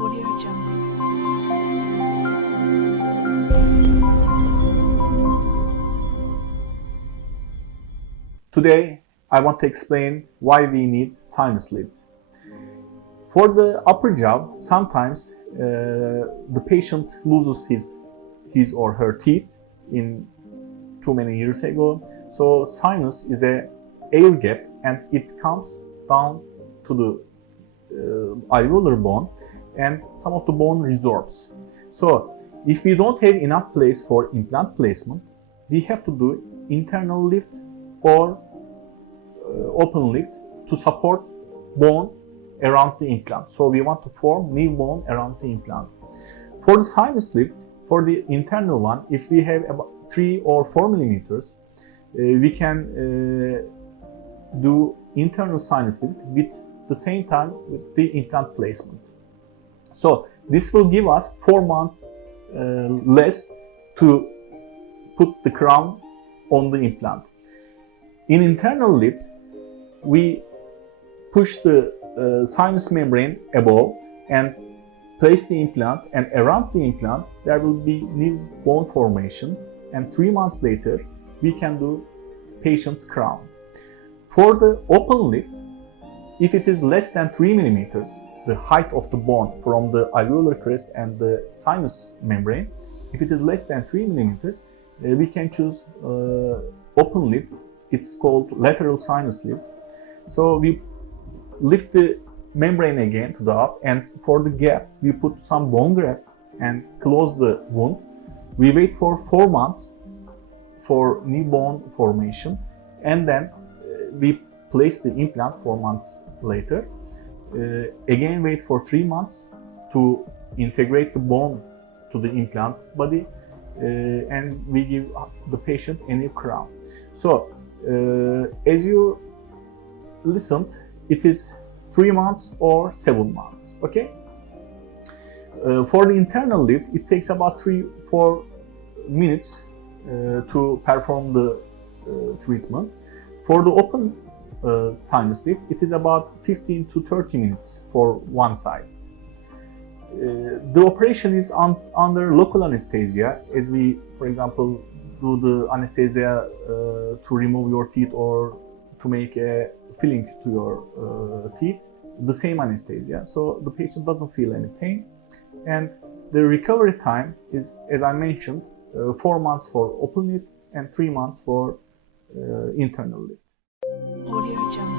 Audio Jungle. Today, I want to explain why we need sinus lift. For the upper jaw, sometimes the patient loses his or her teeth in too many years ago. So sinus is a air gap and it comes down to the alveolar bone and some of the bone resorbs. So if we don't have enough place for implant placement, we have to do internal lift or open lift to support bone around the implant. So we want to form new bone around the implant. For the sinus lift, for the internal one, if we have about 3 or 4 millimeters, we can do internal sinus lift with the same time with the implant placement. So this will give us 4 months less to put the crown on the implant. In internal lift, we push the sinus membrane above and place the implant, and around the implant there will be new bone formation, and 3 months later we can do patient's crown. For the open lift, if it is less than 3 millimeters, the height of the bone from the alveolar crest and the sinus membrane, if it is less than 3 millimeters, we can choose open lift. It's called lateral sinus lift. So we lift the membrane again to the up, and for the gap we put some bone graft and close the wound. We wait for 4 months for new bone formation, and then we place the implant 4 months later. Again wait for 3 months to integrate the bone to the implant body, and we give the patient a new crown. So as you listened, it is 3 months or 7 months, okay? For the internal lift, it takes about 3-4 minutes to perform the treatment. For the open sinus lift, it is about 15 to 30 minutes for one side. The operation is under local anesthesia, as we, for example, do the anesthesia to remove your teeth or to make a filling to your teeth, the same anesthesia, so the patient doesn't feel any pain. And the recovery time is, as I mentioned, 4 months for open lift and 3 months for internal lift. Audio Jungle.